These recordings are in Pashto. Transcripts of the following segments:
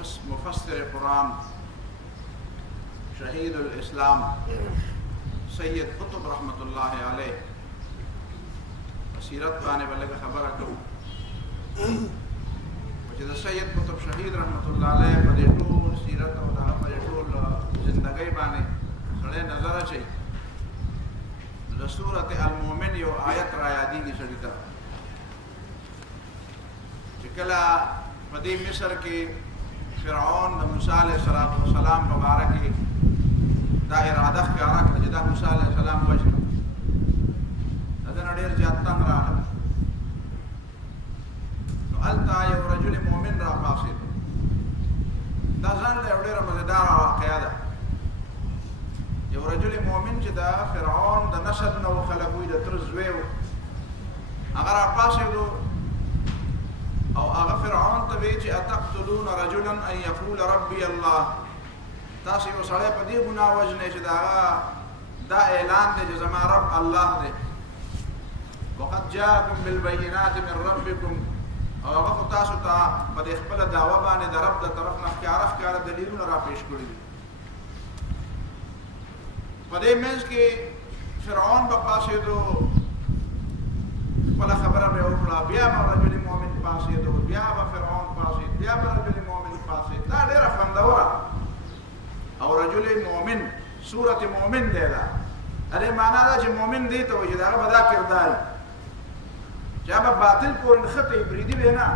مفسر قرآن شهيد الإسلام سيد قطب رحمة الله عليه سيرت بانے بلغ خبر اکو وجد سيد قطب شهيد رحمة الله عليه پدې ټول سیرت او دا پدې ټول زندګۍ باندې سړی نظر اچي د سورۃ المؤمن یو آیت را یادېږي سړي ته چې کله په دې مصر کې فرعون د موسی علیه السلام په باره کې دا اراده ښکاره کړه چې دا موسی علیه السلام وژني دا نه ډېر زیات تنګ راغله نو هلته یو رجل مؤمن را پاڅېد دا ځان له یو ډېره مزېداره واقعه ده یو رجل مؤمن چې د فرعون د نسل نه و خلک وي د تره زوی و هغه را پاڅېدو او هغه فرعون ته وی چې اتقتلون رجلا ان يقول ربي الله تاسو یو سړی په دې ګناه وژنئ چې دا اعلان دی چې زما رب الله دی وقد جاءكم بالبينات من ربكم او هغه تاسو ته په دې خپل دعوه باندې د رب د طرف نه ښکاره دلیلونه را پیش کړي دي په دې منځ کې فرعون به پاسېدو خپله خبره به وکړه بیا به رجل مؤمن پاسېدو بیا به فرعون پاسېد بیا به رجل مؤمن پاسېد دا ډېره خوندوره او رجل مؤمن سورة مؤمن دی دا هغې معنا ده چې مؤمن دی ته وایي چې د هغه به دا کردار چې هغه باطل پورې نښتې بریدي به نه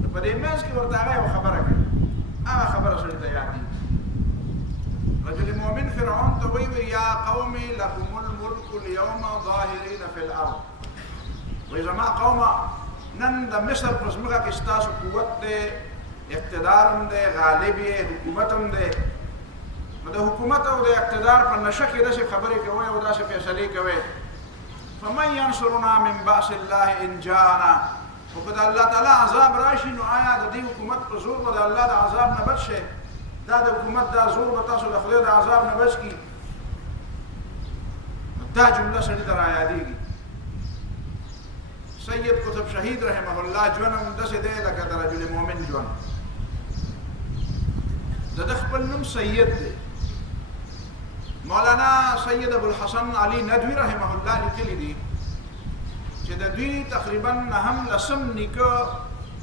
نو په دې منځ کې ورته هغه یو خبره کوي هغه خبره سړي ته یادېږي رجل مؤمن فرعون ته وایي یا قوم لکم الملک اليوم ظاهرین فی الارض وایي زما قومه نن د مصر په ځمکه کې ستاسو قوت دی اقتدار هم دی غالب یې حکومت هم دی نو د حکومت او د اقتدار په نشه کې داسې خبرې کوئ او داسې فیصلې کوئ فمن ینصرنا من بأس الله ان جاءنا خو که د الله تعالی عذاب راشي نو آیا د دې حکومت په زور به د الله د عذاب نه بچ شئ دا د حکومت دا زور به تاسو د خدای د عذاب نه بچ کړي دا جمله سړي ته را یادېږي سید قطب شهید رحمه الله ژوند هم داسې دی لکه د رجل مؤمن ژوند د ده خپل نوم سید دی مولانا سید ابوالحسن علي ندوي رحمه الله لیکلي دي چې د دوی تقریبا نهم لسم نیکه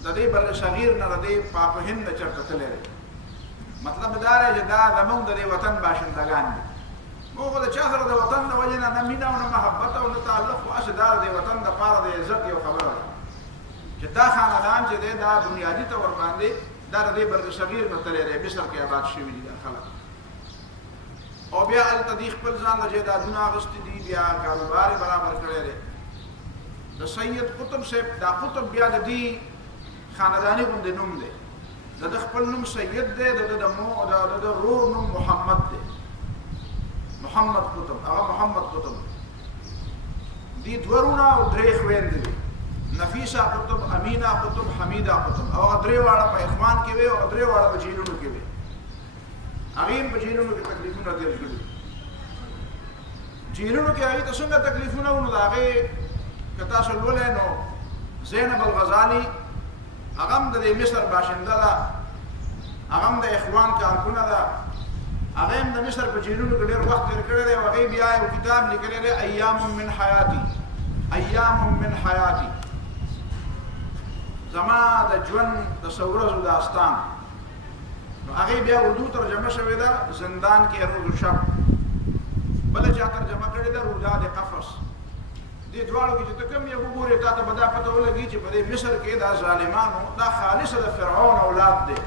د دې بر صغیر نه د دې پاک هند چرته تللی دی مطلب دا دی چې دا زموږ د دې وطن باشندگان دي موږ د چا سره د وطن د وجې نه نه مینه او نه محبت او نه تعلق خو هسې دا د وطن دپاره د عزت یو خبره ده چې دا خاندان چې دی دا بنیادي طور باندې دا د دې بر صغیر نه تللی دی مصر کې آباد شوي دي دا خلک او بیا هلته دوی خپل ځان له جایدادونه اخیستي دي بیا کاروبار یې برابر کړی دی د سید قطب صاحب دا قطب بیا د دې خانداني غوندې نوم دی د ده خپل نوم سید دی د ده د رور نوم محمد دی محمد قطب هغه محمد قطب دي دوه وروڼه او درې خویندې وي نفیسه قطب امینه قطب حمیده قطب او هغه درې واړه په اخوان کې وي او درې واړه په جیلونو کې وي هغې هم په جیلونو کې تکلیفونه تېر کړي جیلونو کې هغې ته څنګه تکلیفونه وو نو د هغې که تاسو لولی نو زینب الغزالي هغه هم د دې مصر باشنده ده هغه هم د اخوان کارکونه ده هغه هم د مصر په جیلونو کې ډېر وخت تېر کړی دی او هغې بیا یو کتاب لیکلی دی ایام من حیاتي ایام من حیاتي زما د ژوند د څو ورځو داستان نو هغې بیا اردو ترجمه شوې ده زندان کې روز و شب بله چا ترجمه کړې ده روزاد قفص دې دواړو کې چې ته کوم یو وګورې تا ته به دا پته ولګي چې په دې مصر کې دا ظالمانو دا خالصه د فرعون اولاد دی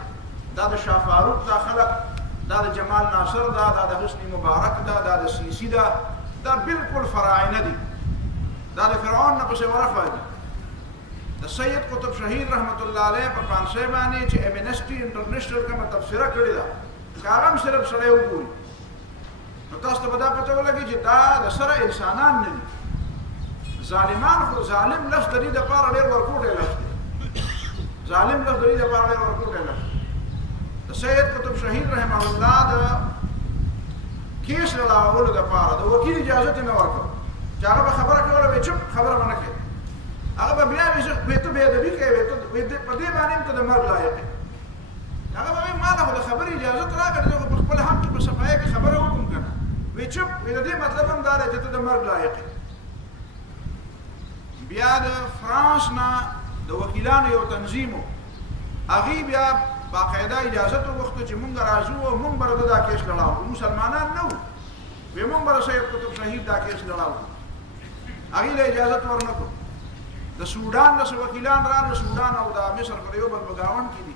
دا د شاه فاروق دا خلق دا د جمال ناصر دا د حسني مبارک دا د سیسی دا بالکل فراعنه دي دا د فرعون نه پسې ورفه دي د سید قطب شهید رحمت الله علیه په پانسۍ باندې چې امنسټي انټرنیشنل کومه تبصره کړې ده که هغه هم صرف سړی وګوري نو تاسو ته به دا پته ولګي چې دا د سره انسانان نه دي ظالمان خو ظالم لفظ د دې دپاره ډېر ورکوټی لفظ دی ظالم لفظ د دې دپاره ډېر ورکوټی لفظ د سید قطب شهید رحمه الله د کیس راوړلو دپاره د وکیل اجازت یې نه ورکړ چې هغه به خبره کوله به چپ خبره به نه کوي هغه بیا به ته به ادبي کوي ته په دې باندې ته د مرګ لایق هغه به ما له خبرې اجازه راکړه چې په خپل حق په صفایه کې خبره وکم کنه وی چپ دې مطلب هم دا دی چې ته د مرګ لایق بیا د فرانس نه د وکیلانو یو تنظیمو هغه بیا باقاعده اجازه وغوښته چې مونږ راځو او مونږ به دا کیس لړاو مسلمانان نه وو وی مونږ به سید قطب شهید دا کیس لړاو هغه له اجازه ورنکړو د سودان د وکیلان راغله سودان او د مصر په یو بل بغاوند کې دي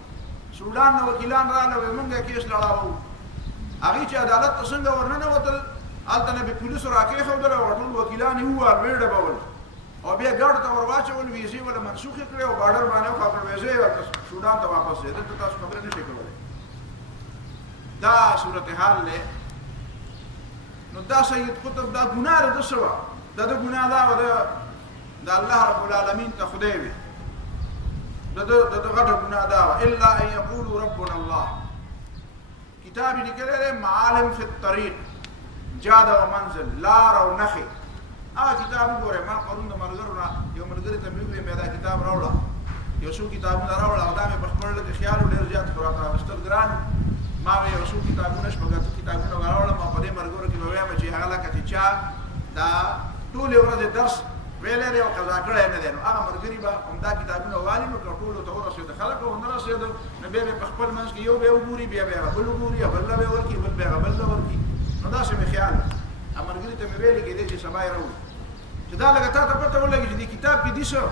سودان د وکیلان راغله مونږه کیس لړاو هغه چې عدالت څنګه ورننه وتل الته به پولیس راکې خو دره ورټول وکیلان یو ورډ بول او بیا ګړ ته ورواچول ویزه ولا منسوخ کړي او بارډر باندې خو خپل ویزه ورته سودان ته واپس دي ته تاسو خبره نشئ کولای دا صورتحال له نو دا سید قطب دا ګناه ده سوا دا د ګناه دا الله رب العالمین ته خدای وي دا غټه ګناه ده الا ان يقولوا ربنا الله کتاب لیکلی معالم فی الطريق جاده و منزل لار او نخي کتاب وګوره ما پرون د مرګرو یو ملګری ته مې دا کتاب راوړل یو څو کتابونه راوړل او دا مې په خپل د خیال ډیر زیات خراطه واستل ګران ما یو څو کتابونه شپږ کتابونه راوړل ما په دې مرګرو کې وایم چې هغه لکه چې چا دا ټول ورځ درس ویلې او قضا کړی نه دی نو هغه مرګري به همدا کتابونه والي نو ټول ته ورسېد خلک او نه رسېد نو به په خپل منځ کې یو به وګوري بیا به بل وګوري بل به ورکی بل به ورکی نو دا څه مې خیال مرګري ته مې ویلې کې دې چې سبا یې راوړل چې دا لکه تا ته پته ولګي چې دې کتاب کې دي څه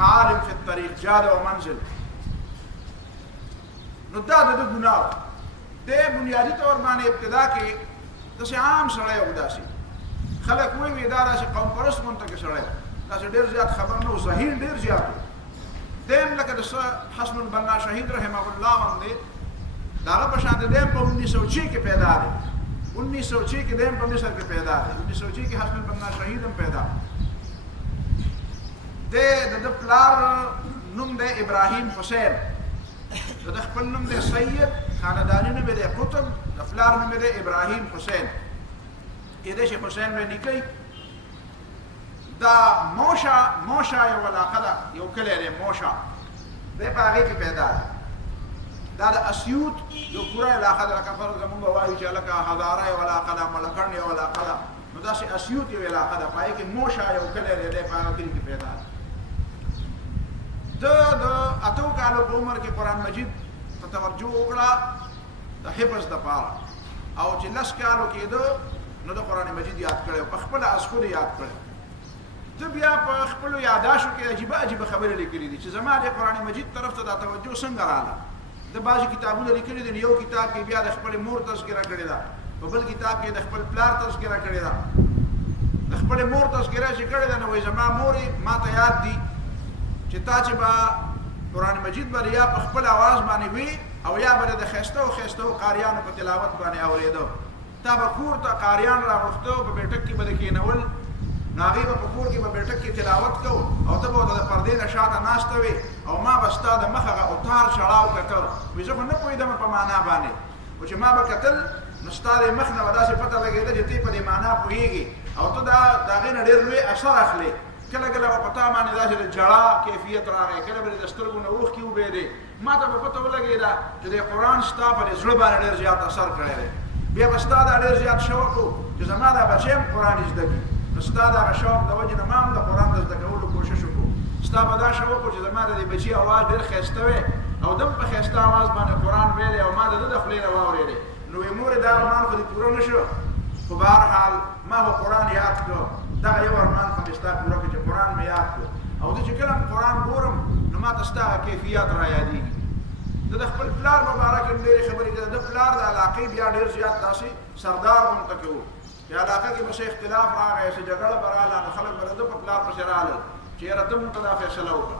معالم فی الطريق جاده و منزل نو دا د ګناه د بنیادی طور باندې ابتدا کې داسې عام سړی و داسې خلک وایي دا داسې قوم پرست منطقې سړی داسې ډېر زیات خبر نه و ظهیر ډېر زیات و دیم لکه د حسن البنا شهید رحمه الله باندې د هغه په شان د دیم په 1906 کې پیدا دی 1906 کې دیم په مصر کې پیدا دی 1906 کې حسن البنا شهید هم پیدا د پلار نوم دی ابراهیم حسین د خپل نوم دی سید خاندانی نوم دی قطب د پلار نوم دی ابراهیم حسین کېدای شي حسین به نیکي دا موشا یو علاقه ده یو کلی دی موشا دی په هغې کې پیدا دی دا د اسیوط یو پوره علاقه ده لکه فرض زمونږ وایو چې لکه هزاره یو علاقه ده ملکڼ یو علاقه ده نو داسې اسیوط یو علاقه ده په هغې کې موشا یو کلی دی دی په هغه کلي کې پیدا دی د اتو کالو په عمر کې قرآن مجید ته توجه وکړه د حفظ دپاره او چې 10 کالو کېده نو د قرآن مجید یاد کړی په خپله اصخود یاد کړی ته بیا په خپلو یاداشو کې عجیبه خبرې لیکلي دي چې زما د قرآن مجید طرف ته دا توجه څنګه راغله د بعضې کتابونه لیکلي دي یو کتاب کې بیا د خپلې مور تذکره کړې ده په بل کتاب کې د خپل پلار تذکره کړې ده د خپلې مور تذکره چې کړې ده نو وایي زما مورې ما ته یاد دي چې تا چې به قرآن مجید به یا په خپل اواز باندې وي او یا به د ښایسته قاریانو په تلاوت باندې اورېده تا به کور ته قاریان راوښته په بیټک کې به د کېنول نو هغې به په کور کې به بیټک کې تلاوت کوو او ته به د پردې نه شاته ناسته وې او ما به ستا د مخ هغه اتار شړاو کتل وایي زه خو نه پوهېدم په معنا باندې خو چې ما به کتل نو ستا د مخ نه به داسې پته لګېده چې ته په دې معنا پوهېږي او ته د هغې نه ډېر لوی اثر اخلې کله کله به په تا باندې داسې د ژړا کیفیت راغی کله به د سترګو نه اوښکې وبهېدې ما ته به پته ولګېده چې د قرآن ستا په دې زړه باندې ډېر زیات اثر کړی دی بیا به ستا دا ډېر زیات شوق و چې زما دا بچی هم قرآن زده کړي نو ستا دغه شوق د وجې نه ما هم د قرآن د زده کولو کوشش وکړو ستا به دا شوق و چې زما د دې بچي اواز ډېر ښایسته وی او دم په ښایسته اواز باندې قرآن ویلی او ما د ده د خولې نه واورېدی نو وایي مورې دا ارمان خو دې پوره نه شو خو به هر حال ما به قرآن یاد کړو دغه یو ارمان خو مې ستا پوره کړو چې قرآن مې یاد کړو او زه چې کله قرآن ګورم نو ما ته ستا کیفیات را یادېږي د خپل پلار مبارک هم ډېرې خبرې کوي د پلار د علاقې بیا ډېر زیات داسې سردار غونته کې و چې علاقه کې به څه اختلاف راغی څه جګړه به راغله نو خلک به د ده په پلار پسې رالل چې یاره ته مونږ ته دا فیصله وکړه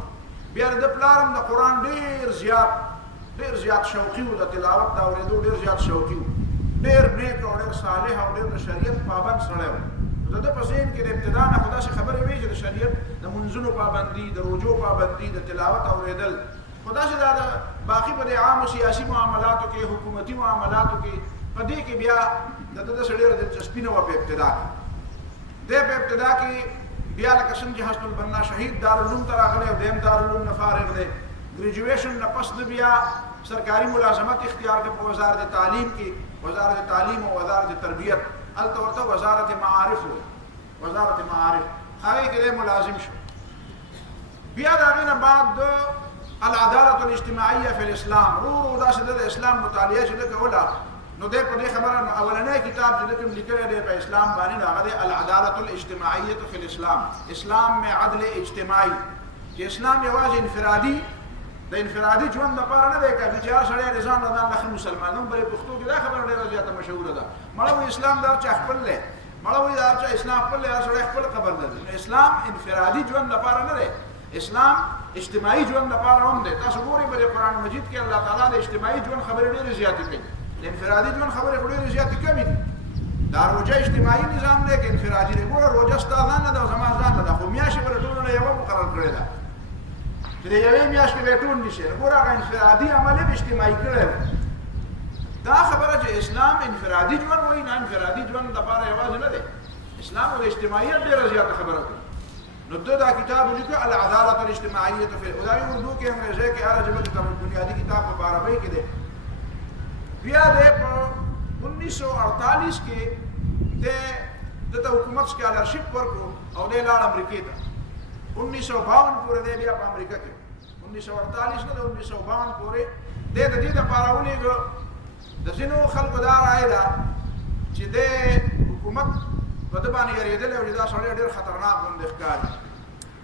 بیا د پلار هم د قرآن ډېر زیات شوقي و د تلاوت د اورېدو ډېر زیات شوقي و ډېر نیک او ډېر صالح او ډېر د شریعت پابند سړی و د ده په ذهن کې د ابتدا نه خو داسې خبرې وې چې د شریعت د منځونو پابندي د روژو پابندي د تلاوت اورېدل خو داسې دا د باقي په دې عامو سیاسي معاملاتو کې حکومتي معاملاتو کې په دې کې بیا د ده داسې ډېره دلچسپي نه وه په ابتدا کې دی په ابتدا کې بیا لکه څنګه حسن البنا شهید دارالعلوم ته راغلی او دیم دارالعلوم نه فارغ دی ګریجویشن نه پس د بیا سرکاري ملازمت اختیار کړ په وزارت تعلیم کې وزارت تعلیم او وزارت تربیت هلته ورته وزارت معارف وزارت معارف هغه کې ملازم شو بیا دا غینه بعد العدالة الاجتماعية في الإسلام رو دا سده دا اسلام مطالعه چې دغه ولا نو دې په دې خبره اولنې کتاب چې کوم لیکل دی په اسلام باندې هغه د العدالة الاجتماعية في الإسلام اسلام میں عدل اجتماعي چې اسلام یوازې انفرادي د انفرادي ژوند لپاره نه دی کوي چې هر سړی رضان رضان له مسلمانانو بلې پښتو کې دا خبره ډیره زیاته مشهوره ده مړو اسلام دار چې خپل له مړو دار چې اسلام خپل له سړی خپل قبر ده اسلام انفرادي ژوند لپاره نه دی اسلام اجتماعي ژوند لپاره هم دی تاسو ګورئ په قرآن مجید کې الله تعالی د اجتماعي ژوند خبرې ډیرې زیاتې کوي د انفرادي ژوند خبرې ډیرې زیاتې کمې دي دا روزه اجتماعي نظام دی کې انفرادي دی ګوره روزه ستاسو نه ده او زما ځان نه ده خو میاشتې پر ټولنه یو مقرر کړی ده چې د یوې میاشتې به ټول نشي ګوره هغه انفرادي عمل یې اجتماعي کړی دا خبره چې اسلام انفرادي ژوند وایي نه انفرادي ژوند لپاره یوازې نه دی اسلام او اجتماعیت ډیره زیاته خبره کوي نو دا کتاب لیکو العدالة الاجتماعية في اداري اردو کې انګریزي کې هر جبه کتاب بنیادی کتاب په عربی کې دی بیا د 1948 کې د حکومت سکالرشپ ورکو او د لاړ امریکا ته 1952 پورې دی بیا په امریکا کې 1948 نه د 1952 پورې د دې لپاره ولېګو د ځینو خلکو دا راي ده چې د حکومت په د باندې یریدل او دا سړی ډېر خطرناک غوندې ښکاري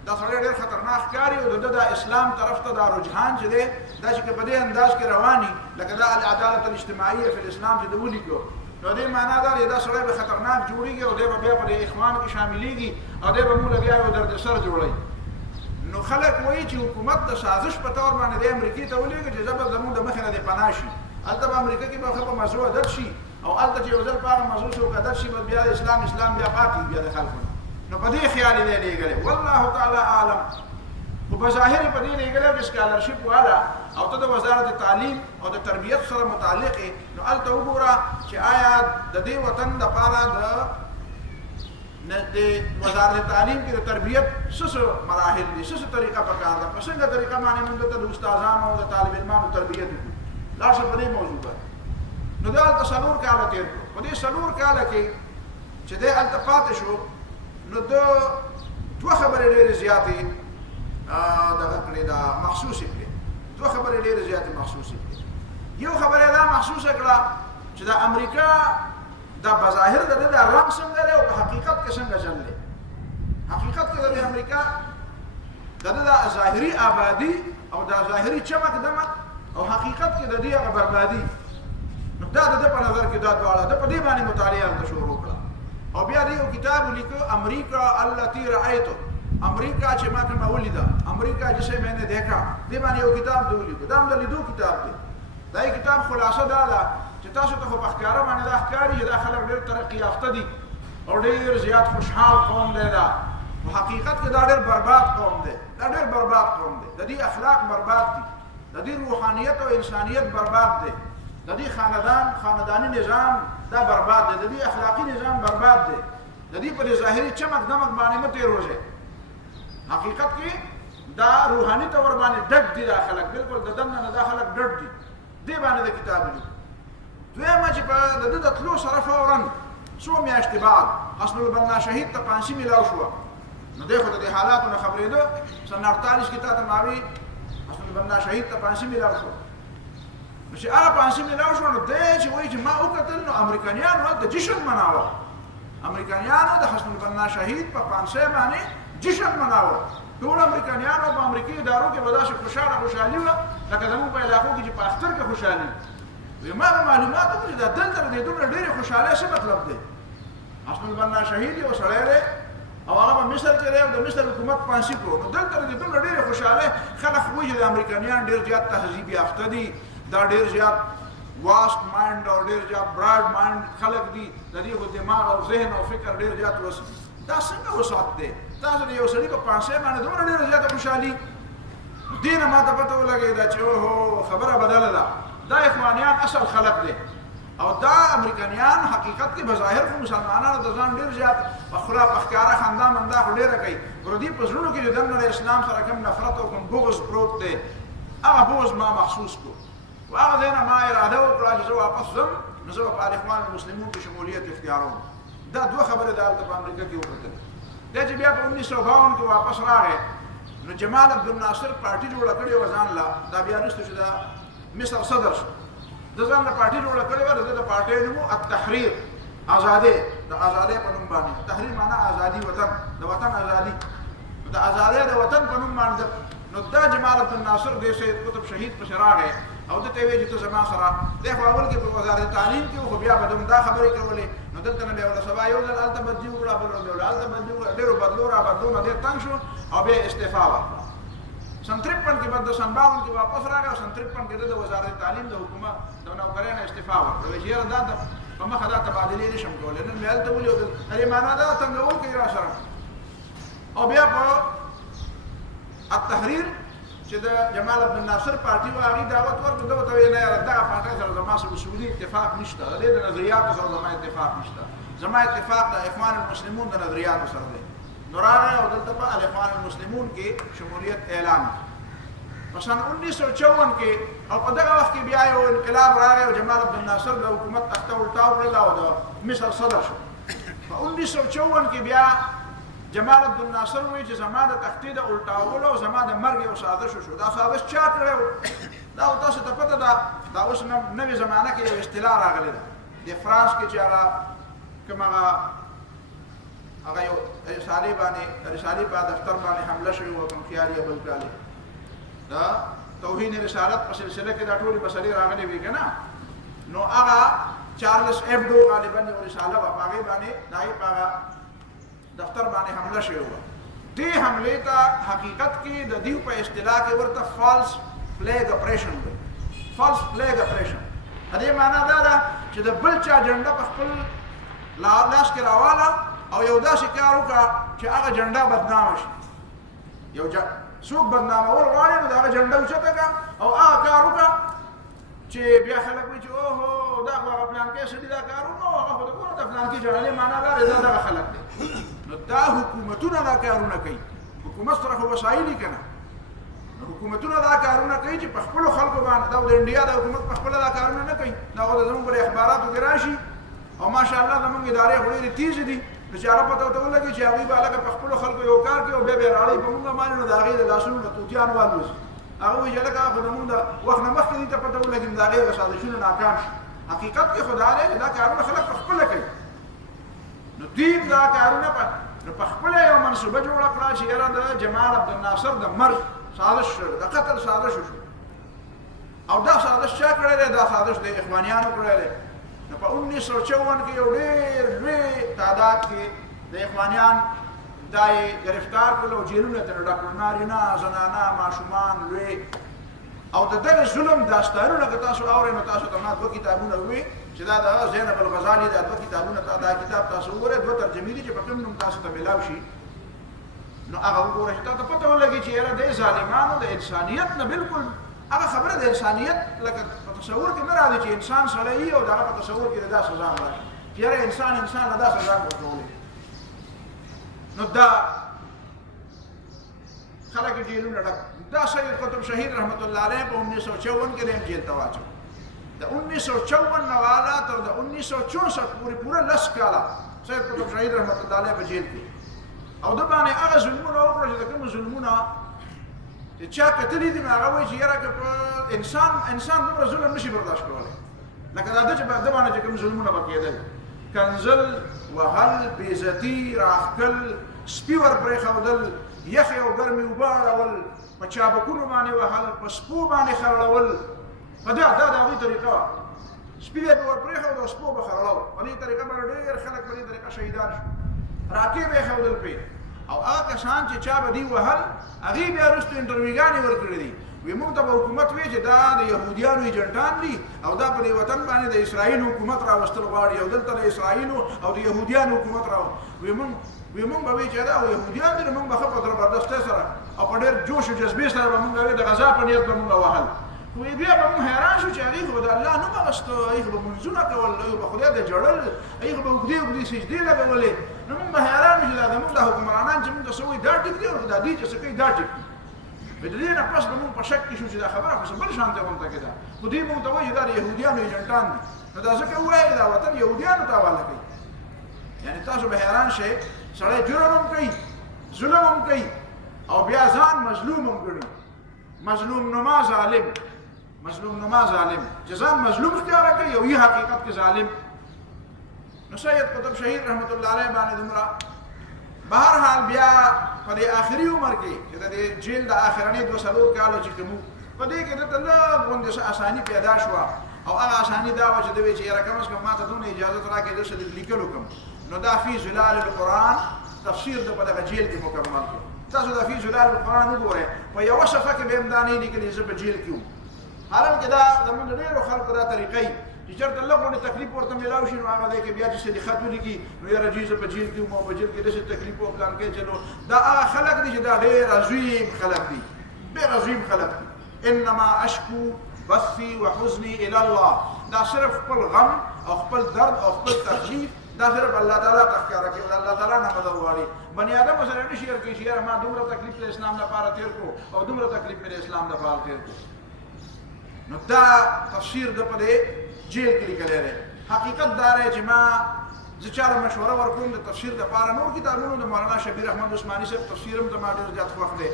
دا سړی ډېر خطرناک ښکاري او د اسلام طرف ته دا رجحان چې دی دا چې په دې انداز کې رواني لکه دا العدالة الاجتماعية في الاسلام چې د ولیکو نو دې معنا دا دا سړی به خطرناک جوړیږي او دی به بیا په اخوان کې شاملېږي او دی به موږ بیا یو دردسر جوړوي نو خلک وایي چې حکومت د سازش په تور باندې د امریکا ته ولېږي چې زبر زموږ د مخې نه دی پناه شي هلته په امریکا کې به په موضوع عدد شي او هلته چې یو ځل په هغه موضوع شو عدد شي بیا د اسلام بیا پاتې بیا د خلکو نو په دې خیال دی لېږلی والله تعالی اعلم خو په ظاهر په دې لېږلی چې سکالرشپ والا او ته د وزارت تعلیم او د تربیت سره متعلق نو هلته وګوره چې آیا د دې وطن لپاره د وزارت تعلیم کې د تربیت څه مراحل دي څه طریقه پکار ده په څنګه طریقه باندې موږ ته د استادانو او د طالب علمانو تربیت وکړو لا څه په دې موضوع باندې نو دا هلته څلور کاله تېر کړو په دې څلور کاله کې چې دی هلته پاتې شو نو د دوه خبرې ډېرې زیاتې دغه کړې ده محسوسې کړې دوه خبرې ډېرې زیاتې محسوسې کړې یو خبره دا محسوسه کړه چې د امریکا دا بظاهر د رنګ څنګه دی او په حقیقت کې څنګه چل دی حقیقت کې د امریکا د ظاهري آبادي او د ظاهري چمک دمک او حقیقت کې د دې هغه بربادي نو دا د په نظر کې دا دواړه د په دې باندې مطالعه شروع کړه او بیا دې یو کتاب لیکو امریکا التي رأيته امریکا چې ما کومه ولیده امریکا جسے میں نے دیکھا دې باندې یو کتاب دی لیکو دا هم د لیدو کتاب دی دا کتاب خلاصه دا ده چې تاسو ته په ښکاره باندې دا ښکاري چې دا خلک ډېر ترقي یافته دي او ډېر زیات خوشحال قوم دی دا په حقیقت کې دا ډېر برباد قوم دی دا ډېر برباد قوم دی د دې اخلاق برباد دي د دې روحانیت او انسانیت برباد دی د دې خاندانی نظام دا برباد دی د دې اخلاقی نظام برباد دی د دې په ظاهري چمک دمک باندې مه تېروځئ حقیقت کې دا روحاني طور باندې ډک دي دا خلک بالکل د دننه نه دا خلک ډک دي دې باندې د کتاب لیکو دویمه چې په د ده د تلو سره فورا څو میاشتې بعد حسن البنا شهید ته پانسي میلاو شوه نو دی خو د دې حالاتو نه خبرېده سن 48 کې تا ته ماوي حسن البنا شهید ته پانسي میلاو شوه نو چې هغه پانسي میلاو شوه نو دی چې وایي چې ما وکتل نو امریکایانو هلته جشن مناوه امریکایانو د حسن البنا شهید په پانسۍ باندې جشن مناوه ټول امریکایانو په امریکایي ادارو کې به داسې خوشحالي وه لکه زموږ په علاقو کې چې په اختر کې خوشحالي ما معلومات وکړه چې دا دلته د دومره ډېرې خوشحالۍ څه مطلب دی حسن البنا شهید یو سړی دی او هغه په مصر کې دی او د مصر حکومت پانسي کړو نو دلته د دومره ډېرې خوشحالۍ خلک وایي چې د امریکایان ډېر زیات تهذیب یافته دي دا ډېر زیات واسټ مایند او ډېر زیات براډ مایند خلک دي د دې خو دماغ او ذهن او فکر ډېر زیات وسع دا څنګه وسعت دی تاسو د یو سړي په پانسۍ باندې دومره ډېره زیاته خوشحالي دې نه ما ته پته ولګېده چې اوهو خبره بدله ده دا اخوانیان اصل خلق دی او دا امریکایان حقیقت کې بظاهر خو مسلمانانو د ځان ډیر زیات اخلاق اخکارا خندا مندا خو ډیره کوي ورودي په زړونو کې د اسلام سره کوم نفرت او کوم بغض پروت دی هغه بغض ما محسوس کو وهغه ځای ما اراده وکړه چې زه واپس ځم نو زه په اخوان المسلمون کې شمولیت اختیاروم دا دوه خبره ده په امریکا کې وکړه دا چې بیا په 1952 کې واپس راغی نو جمال عبد الناصر پارټي جوړه کړې و ځان لا دا بیا رسته شو دا مصر صدر شو د ځان لا پارټي جوړه کړې و د پارټي نوم التحریر آزادي د آزادي په نوم باندې تحریر معنی آزادي وطن د وطن آزادي د آزادي د وطن په نوم باندې نو دا جمال عبد الناصر د سید قطب شهید په شراغه او د ته وی چې ته زما سره د خو اول کې په وزارت تعلیم کې خو بیا بدوم دا خبرې کولې نو دلته نه ولا سبا یو ځل الته بدلی وړه بل الته بدلی وړه ډیرو بدلو را بدلو نه تنگ شو او بیا استعفا ورکړه 53 کې بعد 52 کې واپس راغی 53 کې د وزارت تعلیم د حکومت د نوکرانو استعفا ورکړه چې دا په مخه دا تبادلې نشم کولای نن مې الته ولې هرې معنا دا څنګه وکړي را سره او بیا په التحریر چې د جمال عبد الناصر پارټي واغې دعوت ورکړه دا ته نه یاره دا پارټي سره زما سره اصولي اتفاق نشته د نظریات سره زما اتفاق نشته زما اتفاق د اخوان المسلمون د نظریات سره دی نو راغی او دلته په اخوان المسلمون کې شمولیت اعلان مثلا 1954 کې او په دغه وخت کې بیا یو انقلاب راغی او جمال عبد الناصر د حکومت تخته الټاو کړل او د مصر صدر شو په 1954 کې بیا جمال عبد الناصر وی چې زما د تخته د الټاولو او زما د مرګ یو سازش شو دا سازش چا کړو دا تاسو ته پته ده دا اوس نوې زمانہ کې یو اصطلاح راغلی ده د فرانس کې چې هغه هغه یو رسالې په دفتر باندې حمله شوی او کوم خیالي بل کاله دا توهین رسالت په سلسله کې دا ټولې مسلې راغلي وي کنه نو هغه چارلز ایبدو غالبا یو رساله په هغه باندې دای په دفتر باندې حمله شوی و دې حمله ته حقیقت کې د دیو په اصطلاح کې ورته فالس فلیګ اپریشن دی فالس فلیګ اپریشن دې معنی دا ده چې د بل چا جنډه په خپل لاس کې راواله او یو داسې کار وکړه چې هغه جنډه بدنامه شي یو څوک بدنامول غواړي نو د هغه جنډه اوچته کړه او هغه کار وکړه چې بیا خلک وایي چې اوهو دا خو هغه پلان کې سړي دا کار وکړو هغه خو د کومه د پلان کې جوړلې معنی دا دغه خلک دی نو دا حکومتونه دا کارونه کوي حکومت سره خو وسایل کنه حکومتونه دا کارونه کوي چې په خپل خلکو باندې دا د انډیا د حکومت په خپل دا کارونه نه کوي دا د زموږ پر اخباراتو کې راشي او ماشاءالله زموږ ادارې ډېرې تیز دي چې هغه پته ولګي چې هغه به علاقه په خپل خلکو یو کار کوي او بیا راړي په موږ باندې نو دا غي د لاسونو ته توتیان والوز هغه وی چې لکه خو موږ دا وخت نه مخکې ته پته ولګي دا غي سازشونه ناکام حقیقت کې خدای دې دا کارونه خلک په خپل کوي نو دې دا کارونه په خپل یو منصوبه جوړ کړه چې یاره د جمال عبد الناصر د مرګ سازش شو د قتل سازش شو او دا سازش چا کړی دا سازش د اخوانیانو کړی نو په 1954 کې یو ډېر لوی تعداد کې د اخوانیان دای گرفتار کړل او جیلونه ته ډاکټر نارینه زنانه ماشومان لوی او د دغه ظلم داستانونه که تاسو اورئ نو تاسو ته ما دوه کتابونه وي چې دا د زینب الغزالی دا دوه کتابونه دا کتاب تاسو وګورئ دوه ترجمې دي چې په کوم نوم تاسو ته ملاو شي نو هغه وګورئ چې تاسو پته ولګي چې یاره د ظالمانو د انسانیت نه بالکل هغه خبره د انسانیت لکه په تصور کې نه راځي چې انسان سړی او دا په تصور کې دا سزا ورکړي چې یاره انسان دا سزا ورکړي نو دا خلک جیلونه ډک دا سید قطب شهید رحمت الله علیه په 1954 کې د جیل ته واچو د 1954 نه والا تر د 1964 پورې لس کاله سید قطب شهید رحمت الله علیه په جیل کې او د باندې هغه ظلمونه وکړل چې کوم ظلمونه چې چا کتلې دي هغه وایي چې یاره که انسان دومره ظلم نشي برداشت کولی لکه دا د باندې چې کوم ظلمونه به کېدل کنزل وهل بېعزتي راښکل سپي ور پرېښودل یخې او ګرمې اوبه اړول په چابکونو باندې وهل په سپو باندې خرړول په دا د هغوی طریقه وه سپي به یې ور پرېښود او سپو به خرړول په دې طریقه باندې ډېر خلک په دې طریقه شهیدان شو راکې به یې ښودل پرې او هغه کسان چې چا به دي وهل هغوی بیا وروسته انټرویوګانې ورکړې دي وی موږ ته به حکومت وی چې دا د یهودیانو ایجنټان دي او دا په دې وطن باندې د اسرائیل حکومت راوستل غواړي او دلته د اسرائیلو او د یهودیانو حکومت وی موږ به وی چې دا یهودیان دي نو موږ به ښه په زبردستۍ سره او په ډېر جوش او جذبې سره به موږ د غذا په نیت به موږ وهل خو بیا به موږ حیران شو چې هغې خو به د الله نوم اخیسته، هغې خو به منځونه کول، هغې به خدای ته ژړل، هغې خو به اوږدې اوږدې سجدې لګولې. نو موږ به حیران وو چې دا زموږ دا حکمرانان چې موږ ته څه وایي دا ټیک دي، او دا دوی چې څه کوي دا ټیک دي. د دې نه پس به موږ په شک کې شو چې دا خبره خو څه بل شان ته غونته کې ده، خو دوی موږ ته وایي چې دا د یهودیانو ایجنټان دي. نو دا ځکه ووایي دا وطن یهودیانو ته حواله کوي. یعنې تاسو به حیران شئ، سړی جرم هم کوي، ظلم هم کوي، او بیا ځان مظلوم هم ګڼي. مظلوم نما ظالم، مظلوم نما ظالم، چې ځان مظلوم ښکاره کوي او یې حقیقت کې ظالم. نو سید قطب شهید رحمت الله علیه باندې دومره بهرحال بیا په دې آخري عمر کې چې د دې جیل د آخرنۍ 2 کالو چې کوم په دې کې دته لږ غوندې څه اساني پیدا شوه، او هغه اساني دا وه چې د وی چې یاره کم از کم ما ته دونه اجازت راکړئ داسې د لیکلو کوم. نو دا فی ظلال القرآن تفسیر د په دغه جیل کې مکمل کړو. تاسو دا فی ظلال القرآن وګورئ، په یوه صفحه کې به هم دا نه لیکلي زه په جیل کې وم. حالانکې دا زموږ د ډېرو خلکو دا طریقه چې چېرته لږ غوندې تکلیف ورته میلاو شي، نو هغه دی کې بیا چې صدي خط ولیکي، نو یاره جي زه په جیل کې وم او په جیل کې داسې تکلیف و پلان کې چلو. دا هغه خلک دي چې دا ډېر عظیم خلک دي، ډېر عظیم خلک دي. انما اشکو بثي وحزني الى الله، دا صرف خپل غم او خپل درد او خپل تکلیف دا صرف الله تعالی ته ښکاره کوي، الله تعالی نه مدد غواړي. بني آدم سره نه شیر کوي چې یاره ما دومره تکلیف د اسلام لپاره تېر کړو او دومره تکلیف مې د اسلام لپاره تېر کړو. نو دا تفسیر د په دې جیل کې لیکلی دی. حقیقت دا دی چې ما زه چاله مشوره ورکوم د تفسیر دپاره. نور کتابونو د مولانا شبیر احمد عثماني صاحب تفسیر هم زما ډېر زیات خوښ دی،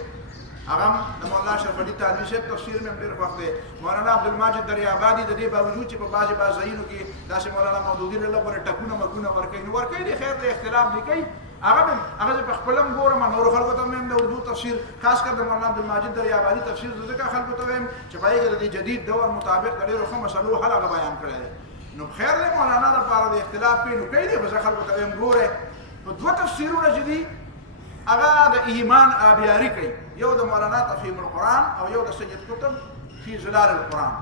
هغه هم د مولانا شرف علي تانوي صاحب تفسیر مې هم ډېر خوښ دی. مولانا عبدالماجد دریابادي د دې باوجود چې په بعضې ځایونو کې داسې مولانا مودودي له لغونې ټکونه مرکونه ورکوي، نو ورکوي دی خیر دی، اختلاف دی کوي. هغه زه په خپله هم ګورم، نورو خلکو ته هم د اردو تفسیر خاص کر د مولانا عبدالماجد دریابادي تفسیر زه ځکه خلکو ته وایم چې په هغې کې د دې جدید دور مطابق د ډېرو ښه مسلو حل هغه بیان کړی دی. نو خیر دی مولانا دپاره د اختلاف پې نو کوي دی، خو زه خلکو ته وایم ګورئ. نو 2 تفسیرونه چې دي هغه د ایمان آبیاري کوي، یو د مولانا تفهیم القرآن او یو د سید قطب فی ظلال القرآن.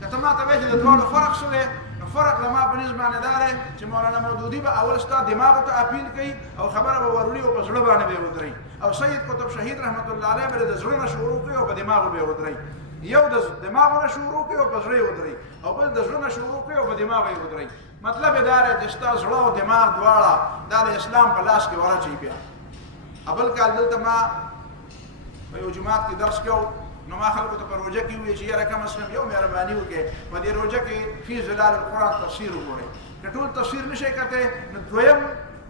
که ته ما ته وایې چې د دواړو فرق څه دی، نو فرق زما په نظر باندې دا دی چې مولانا مودودي به اول ستا دماغو ته اپیل کوي او خبره به وروړي او په زړه باندې به یې ودروي، او سید قطب شهید رحمت الله علیه به د زړه نه شروع کوي او په دماغو به یې ودروي. یو د دماغو نه شروع کوي او په زړه یې ودروي، او بل د زړه نه شروع کوي او په دماغ یې ودروي. مطلب یې دا دی چې ستا زړه او دماغ دواړه دا د اسلام په لاس کې ورچوي. بیا اول کال دلته ما په یو جومات کې درس کوو، نو ما خلکو ته په روژه کې وویل چې یاره کم از کم یو مهرباني وکړئ په دې روژه کې فی ظلال القرآن تفسیر وګورئ. که ټول تفسیر نشئ کتی نو 2م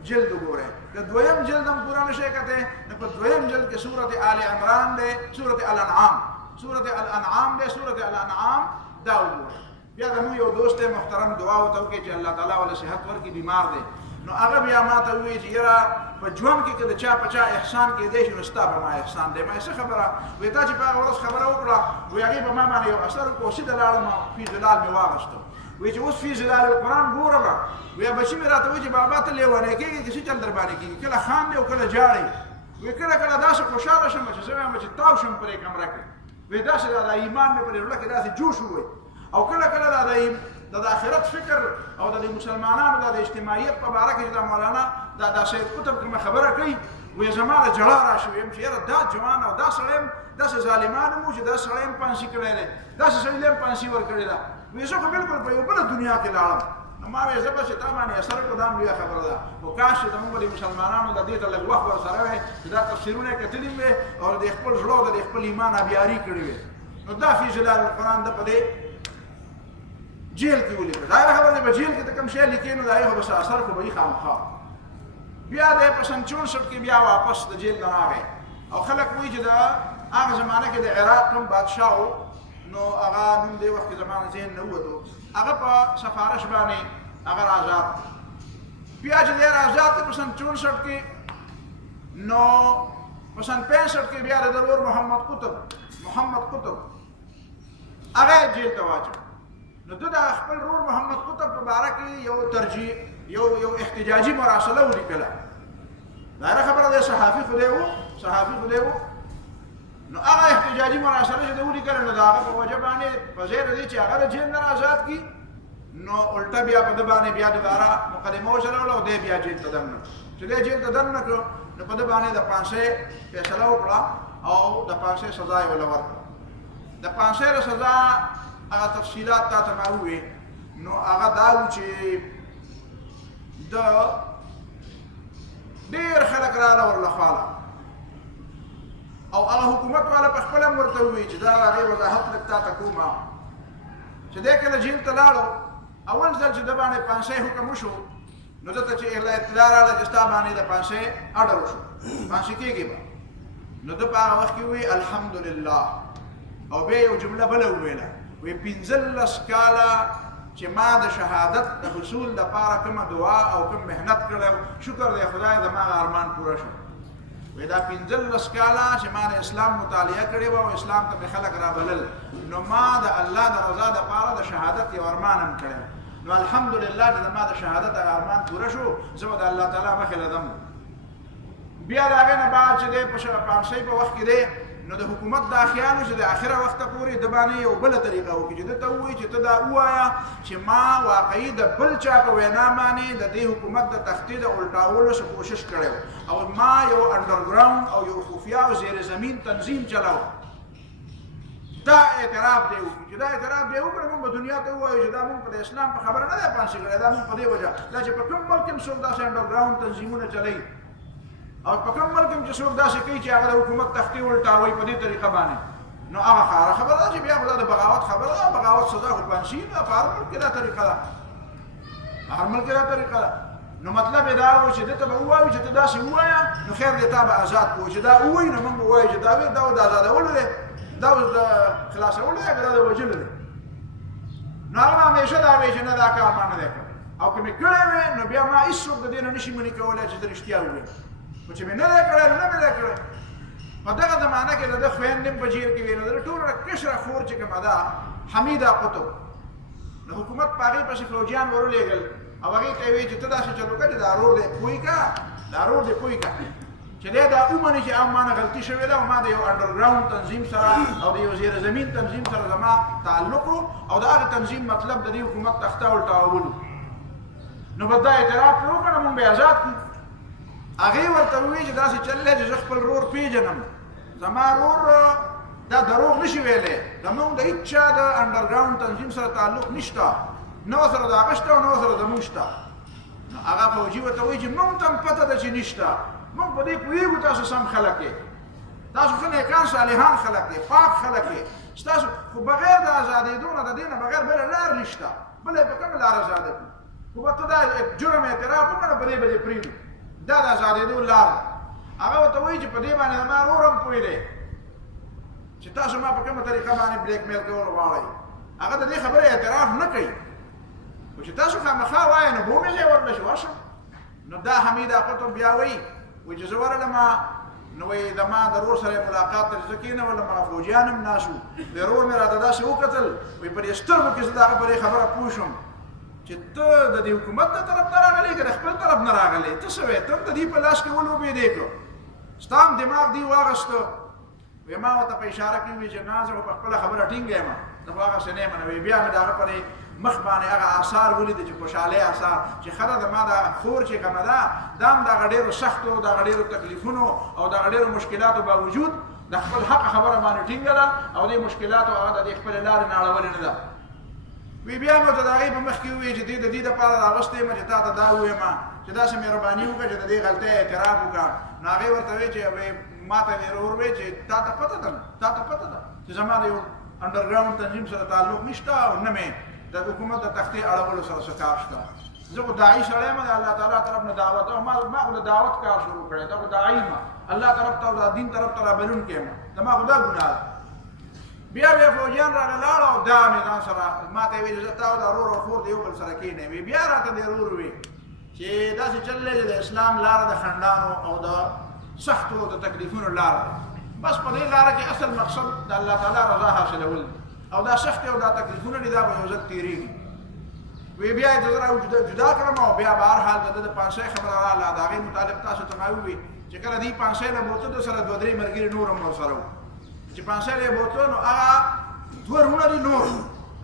جلد وګورئ، که 2م جلد هم پوره نشئ کتی نو په 2م جلد کې سورت آل عمران دی، سورت الانعام دی، سورت الانعام دا وګورئ. بیا زموږ یو دوست دی محترم دعا ورته وکړئ چې الله تعالی ولې صحت ورکړي، بیمار دی. نو هغه بیا ما ته ووایي چې یاره په ژوند کې که د چا په چا احسان کېدی شي نو ستا په ما احسان دی. ما یې څه خبره وایي تا چې په هغه ورځ خبره وکړه وایي هغې په ما باندې یو اثر وکړو، سیده لاړم فی ظلال مې واغېستو. وایي چې اوس فی ظلال القرآن ګورمه، وایي بچي مې راته وایي چې بابا ته لیونی کېږي که څه چل در باندې کېږي، کله خاندې او کله ژاړې. وایي کله کله داسې خوشحاله شم چې زه وایم چې تاو شم په دې کمره کې. وایي داسې دا ایمان مې په دې زړه کې داسې جوش ووایي، او کله کله د آخرت فکر او د مسلمانانو د اجتماعیت په باره کې دا مولانا دا سید قطب کومه خبره کوي، وایي زما د ژړا راشي، ویم چې یاره دا جوان او دا سړی هم داسې ظالمان هم و چې دا سړی هم پانسي کړی دی، داسې سړي له هم پانسي ورکړې ده. وایي زه خو بلکل په یو بله دنیا کې لاړم. نو ما وایي زه به چې تا باندې اثر کړو دا هم لویه خبره ده، خو کاش چې زموږ د مسلمانانو د دې ته لږ وخت ورسره وی چې دا تفسیرونه یې کتلي وي او د خپل زړه او د خپل ایمان آبیاري کړې وي. نو دا فی ظلال القرآن ده په دې جیل کې ولیکل. دا خبره ده په جیل کې ته کوم شی لیکې نو د هغې خو به څه اثر خو به یې خامخا. بیا دی په سن 64 کې بیا واپس د جیل نه راغی، او خلک وایي چې د هغه زمانه کې د عراق کوم بادشاه و، نو هغه نوم دې وخت کې زما ذهن نه ووتو، هغه په سفارش باندې هغه آزاد. بیا چې دی آزاد دی په سن 64 کې، نو په سن 65 کې بیا د ورور محمد قطب هغه جیل ته واچو. نو ده د خپل ورور محمد قطب په باره کې یو احتجاجي مراسله ولیکله. دا خبره ده صحافي خو دی و، نو هغه احتجاجي مراسله چې ده ولیکله نو د هغه په وجه باندې په ځای د دې چې هغه د جیل نه آزاد کړي، نو الټه بیا په ده باندې بیا دوباره مقدمه وچلوله او دی بیا جیل ته دننه کړو. چې دی جیل ته دننه کړو نو په ده باندې د 500 فیصله وکړه او د 500 سزا یې وله ورکړه. د پانسۍ سزا هغه تفصیلات تا ته ما ووې نو هغه دا و چې د ډېر خلک راله ورله خواله او هغه حکومت والا په خپله هم ورته ووایي چې دا هغې وضاحت لږ تا ته کومه چې دی کله جیل ته لاړو اول ځل چې د باندې پانسۍ حکم وشو نو ده ته چې اطلاع راغله چې ستا باندې د پانسۍ اډر وشو پانسۍ کېږي به نو ده په هغه وخت کې ووایي الحمدلله او بیا یو جمله بله وویله وی 15 کاله چې ما د شهادت د حصول دپاره کومه دعا او کوم محنت کړی شکر دی خدای زما ارمان پوره شو وی دا 15 کاله چې ما د اسلام مطالعه کړې وه او اسلام ته مې خلک رابلل نو ما د الله د رضا دپاره د شهادت یو ارمان هم کړی نو الحمدلله چې زما د شهادت هغه ارمان پوره شو زه به د الله تعالی مخې له ځم بیا د هغې نه بعد چې دی په پانسۍ په وخت کې دی نو د حکومت دا خیال چې د آخره وخته پورې د باندې یو بله طریقه وکړي چې ده ته ووایي چې ته دا ووایه چې ما واقعي د بل چا په وینا باندې د دې حکومت د تختې د الټاولو څه کوشش کړی او ما یو انډرګراونډ او یو خفیه او زیر زمین تنظیم چلاو دا اعتراف دی وکړي چې دا اعتراف دی وکړه موږ به دنیا ته ووایو چې دا موږ په د اسلام په خبره نه دی پانسۍ کړی دا موږ په دې وجه دا چې په کوم ملک هم څوک داسې انډرګراونډ تنظیمونه چلوي او په کوم ملک کې چې څوک داسې کوي چې هغه د حکومت تختې ولټاوي په دې طریقه باندې نو هغه ښکاره خبره ده چې بیا خو دا د بغاوت خبره ده بغاوت سزا خو پانسۍ ده په هر ملک کې دا طریقه ده هر ملک کې دا طریقه ده نو مطلب یې دا و چې ده ته به ووایو چې ته داسې ووایه نو خیر دی تا به آزاد کړو چې دا ووایي نو موږ به ووایو چې دا وایي دا د آزادولو دی دا اوس د خلاصولو دی که دا د وژلو دی نو هغه به همیشه دا وایي چې نه دا کار ما نه دی کړی او که مې کړی وی نو بیا ما هېڅوک د دې نه نشي منې کولی چې زه رښتیا ووایم خو چې مې نه دی کړی نو نه مې دی کړی په دغه زمانه کې د ده خویندې هم په جیل کې وې نو د ده ټوله کشره خور چې کومه ده حمیده قطب نو حکومت په هغې پسې فوجیان ورولېږل او هغې ته یې ویل چې ته داسې چل وکړه چې دا رور دی پوه که دا رور دی پوه که چې دی دا ومني چې ما نه غلطي شوې ده او ما د یو انډرګراونډ تنظیم سره او د یو زیر زمین تنظیم سره زما تعلق و او د هغې تنظیم مطلب د دې حکومت تخته ولټاولو نو به دا اعتراف پرې وکړه موږ به یې آزاد کړو هغې ورته ووایي چې داسې چل دی چې زه خپل رور پیژنم زما رور دا دروغ نشي ویلی زموږ د هېڅ چا د انډرګراونډ تنظیم سره تعلق نشته نه ورسره د هغه شته او نه ورسره زموږ شته نو هغه فوجي ورته وایي چې موږ ته هم پته ده چې نشته موږ په دې پوهېږو تاسو سم خلک یې تاسو ښه نیکان صالحان خلک یې پاک خلک یې ستاسو خو بغیر د ازادېدو نه د دې نه بغیر بله لار نشته بله یې په کومه لار ازاده کړو خو به ته دا جرم اعتراف وکړه په دې به دې پرېږدو دا د ازادېدو لار ده هغه ورته وایي چې په دې باندې زما رور هم پوه دی چې تاسو ما په کومه طریقه باندې بلیک میل کول غواړئ هغه د دې خبرې اعتراف نه کوي خو چې تاسو خامخا وایئ نو به ومې ځای ورله شي ورشم نو دا حمیده قطب بیا وایي وایي چې زه ورغلم نو وایي زما د رور سره یې ملاقات ته زه کېنولم هغه فوجیان هم ناست وو وایي رور مې راته داسې وکتل وایي په دې سترګو کې زه د هغه په دې خبره پوه شوم چې ته د دې حکومت د طرف نه راغلی که د خپل طرف نه راغلی ته څه وایې ته هم د دې په لاس کې ولوبېدې کړو ستا هم دماغ دې واغسته وایي ما ورته په اشاره کې ووایي چې نه زه په خپله خبره ټینګ یم زه خو هغسې نه یم نو وایي بیا مې د هغه په مخ باندې هغه آثار ولیدل چې خوشحالۍ آثار چې ښه ده زما دا خور چې کومه ده دا هم د هغه ډېرو سختو د هغه ډېرو تکلیفونو او د هغه ډېرو مشکلاتو باوجود د خپل حق خبره باندې ټینګه ده او دې مشکلاتو هغه د دې خپلې لارې نه اړولې نه ده وی بیا مو ته د هغې په مخ کې ووایي چې دې د دې دپاره راغوستی یم چې تا ته دا ووایم چې داسې مهرباني وکړه چې د دې غلطۍ اعتراف وکړه نو هغې ورته وایي چې ما ته مې ورور وایي چې تا ته پته ده تا ته پته ده چې زما د یو انډرګراونډ تنظیم سره تعلق نشته او نه مې د حکومت د تختې اړولو سره څه کار شته زه خو داعي سړی یم د الله تعالی طرف نه دعوت او ما خو د دعوت کار شروع کړی دا خو داعي یم الله طرف ته او د دین طرف ته رابلونکی یم زما خو دا ګناه ده بیا بیا فوجیان راغله لاړه او دا مې ځان سره ما ته یې ویل زه تا او دا رور او خور د یو بل سره کښېنئ وی بیا راته دې رور وي چې داسې چل دی چې د اسلام لاره د خنډانو او د سختو د تکلیفونو لاره ده بس په دې لاره کې اصل مقصد د الله تعالی رضا حاصلول او دا سختې او دا تکلیفونه دي دا به یو ځل تېرېږي وی بیا یې زه جدا کړم او بیا به هر حال د ده د پانسۍ خبره راغله د هغې مطابق تاسو ته ما ووي چې کله دې پانسۍ نه بوته ده سره دوه درې ملګري نور هم ورسره وو چې پانسۍ نه یې بوته نو هغه دوه وروڼه دي نور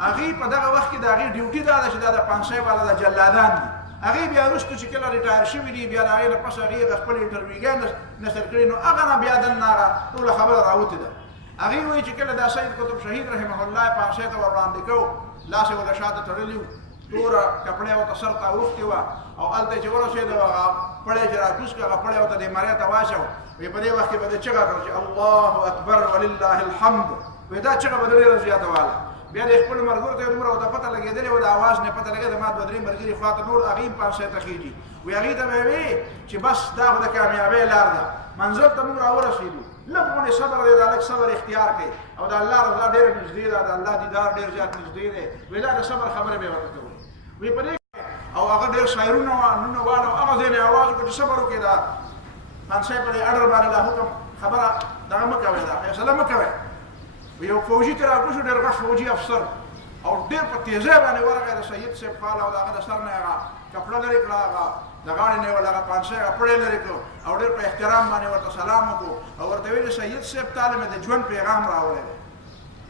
هغې په دغه وخت کې د هغې ډیوټي دا ده چې دا د پانسۍ والا د جلادان دي هغې بیا وروستو چې کله ریټایر شوي دي بیا د هغې نه پس هغې خپل انټرویوګۍ نشر کړي نو هغه نه بیا دننه هغه ټوله خبره راوتې ده هغه وی چې کله دا سید قطب شهید رحمه الله پانسه ته وړاندې کو لاس ولا شاته تړلیو تور کپڑے او سر ته وختي وا او الته چې ورسېد هغه پړې چې راکوس کا پړې او ته د مړی ته واچو وی په دې وخت کې به چغه کړ چې الله اکبر ولله الحمد وی دا چغه به ډېره زیاته واله بیا د خپل مرګور ته عمر او د پته لګېدلې او د आवाज نه پته لګېده ما دوه درې مرګري خاطر نور اغیم پانسه ته خېږي وی هغه ته وی چې بس دا د کامیابی لار ده منزل ته موږ راورسېدو لږونه صبر دی دا لږ صبر اختیار کړي او د الله رضا ډېر نږدې ده د الله دیدار ډېر زیات نږدې دی وی دا د صبر خبره به ورته کوي وی په دې او هغه ډېر شاعرونه نن واړو هغه ځینې आवाज وکړي صبر وکړي دا پانسه په اډر باندې لا حکم خبره دا مکوي دا فیصله مکوي یو فوجي تر راکوشو ډېر غټ فوجي افسر او ډېر په تیزه باندې ورغی د سید صاحب خال او هغه د سر نه هغه کپړه لري کړه هغه د غاړې نه ولا پانسه کپړې لري کړو او ډېر په احترام باندې ورته سلام وکړو او ورته ویل سید صاحب تعالی مې د ژوند پیغام راوړی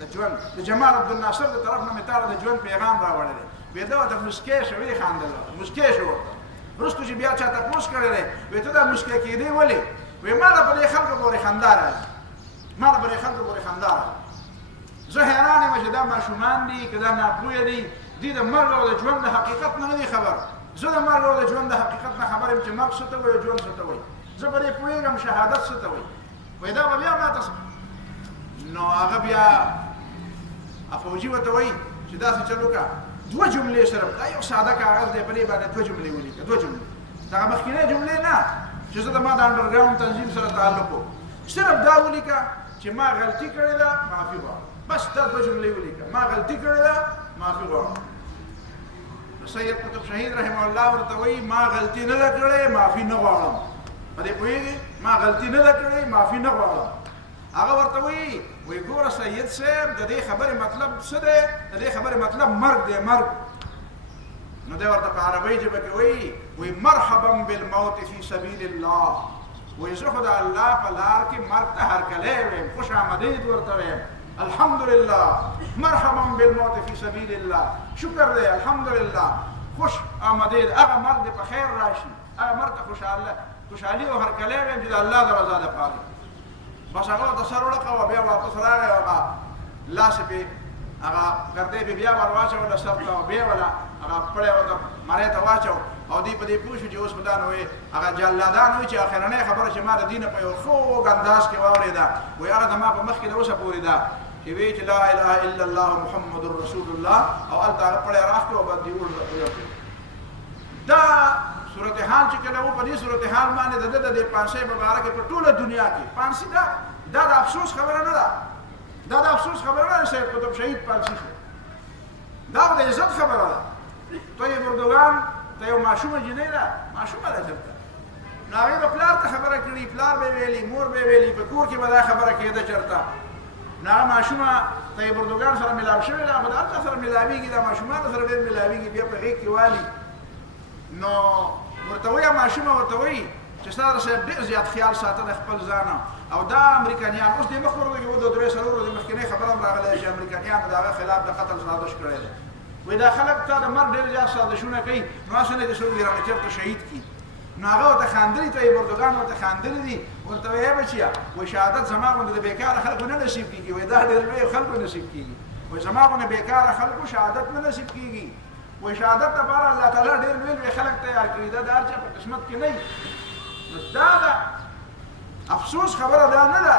د ژوند د جمال عبد الناصر د طرف نه مې تعالی د ژوند پیغام راوړی وی دا ته مسکې شوی خاندل مسکې شو ورستو چې بیا چاته پوښ کړی وی ته دا مسکې کېدی ولې وی ما په دې خلکو پورې خندار ما په دې خلکو پورې خندار زه حیران یم چې دا ماشومان دي که دا ناپوهه دي دوی د مرګ او د ژوند د حقیقت نه دي خبر زه د مرګ او د ژوند د حقیقت نه خبر یم چې مرګ څه ته وایي ژوند څه ته وایي زه په دې پوهېږم شهادت څه ته وایي وایي دا به بیا ماته نو هغه بیا فوجي ورته وایي چې داسې چل وکړه دوه جملې سره دا یو ساده کاغذ دی په دې باندې دوه جملې ولیکه دوه جملې دغه مخکینۍ جملې نه چې زه د ما د انډرګراوند تنظیم سره تعلق و صرف دا ولیکه چې ما غلطي کړې ده معافي غواړم بس دا دوه جملې ولیکه ما غلطي کړې ده معافي غواړم سید قطب شهید رحمه الله ورته وایي ما غلطي نه ده کړې معافي نه غواړم په دې پوهېږې ما غلطي نه ده کړې معافي نه غواړم هغه ورته وایي وایي ګوره سید صاحب د دې خبرې مطلب څه دی د دې خبرې مطلب مرګ دی مرګ نو دی ورته په عربۍ ژبه کې وایي مرحبا بالموت فی سبیل الله وایي زه خو د الله په لار کې مرګ ته هرکلی ویم خوش آمدید ورته ویم الحمدلله مرحبا بالموت فی سبیل الله شکر دی الحمدلله خوش آمدید هغه مرګ دې په خیر راشي هغه مرګ ته خوشحالي او هرکلی ویم چې د الله د رضا لپاره بس هغه ته سر وړقه بیا واپس راغی هغه لاس پې هغه ګردې پې بیا ور واچوله سر ته او بیا ولا هغه پړی ورته مرۍ ته واچو او دوی په دې پوه شو چې اوس به دا نو هغه جلادان وایي چې اخرنۍ خبره چې ما د دینه په یو خوږ انداز کې واورېده وایي هغه زما په مخ کې د اوسه پورې ده چې وایي چې لا اله الا الله محمد رسول الله او هلته هغه پړی راخکړو او باندې وړ دا صورتحال چې کله و په دې صورتحال باندې د ده د دې پانسۍ په باره کې په ټوله دنیا کې پانسي دا د افسوس خبره نه ده دا د افسوس خبره نه ده سید قطب شهید پانسي شو دا د عزت خبره ده طیب اردوغان ته یو ماشومه جینۍ ده ماشومه ده چېرته نو هغې به پلار ته خبره کړي پلار به یې ویلي مور به یې ویلي په کور کې به دا خبره کېده چېرته نو هغه ماشومه طیب اردوغان سره ملاو شوې ده خو د هر چا سره ملاوېږي دا ماشومانو سره ډېر ملاوېږي بیا په غېږ کې والي نو ورته وایي ماشومه ورته وایي چې ستا صاحب ډېر زیات خیال ساته د خپل ځانه او دا امریکایان اوس دې مخ ورغلي و د درې څلور ورځې مخکینۍ خبره هم راغلی چې امریکایانو د هغه خلاف د قتل سازش کړی دی وایي دا خلک تا د مرګ ډېر زیات سازشونه کوي نو هسې نه دې څوک دې رانه چېرته شهید کړي نو هغه ورته خاندلي طیب اردوګان ورته خاندلي دي ورته وایي بچیه وایي شهادت زما غوندې د بېکاره خلکو نه نصیب کېږي وایي دا ډېر لویو خلکو نصیب کېږي وایي زما غوندې بېکاره خلکو شهادت نه نصیب کېږي وایي شهادت لپاره الله تعالی ډېر لوی خلک تیار کړي دا د هر چا په قسمت کې نه نو دا ده افسوس خبره دا نه ده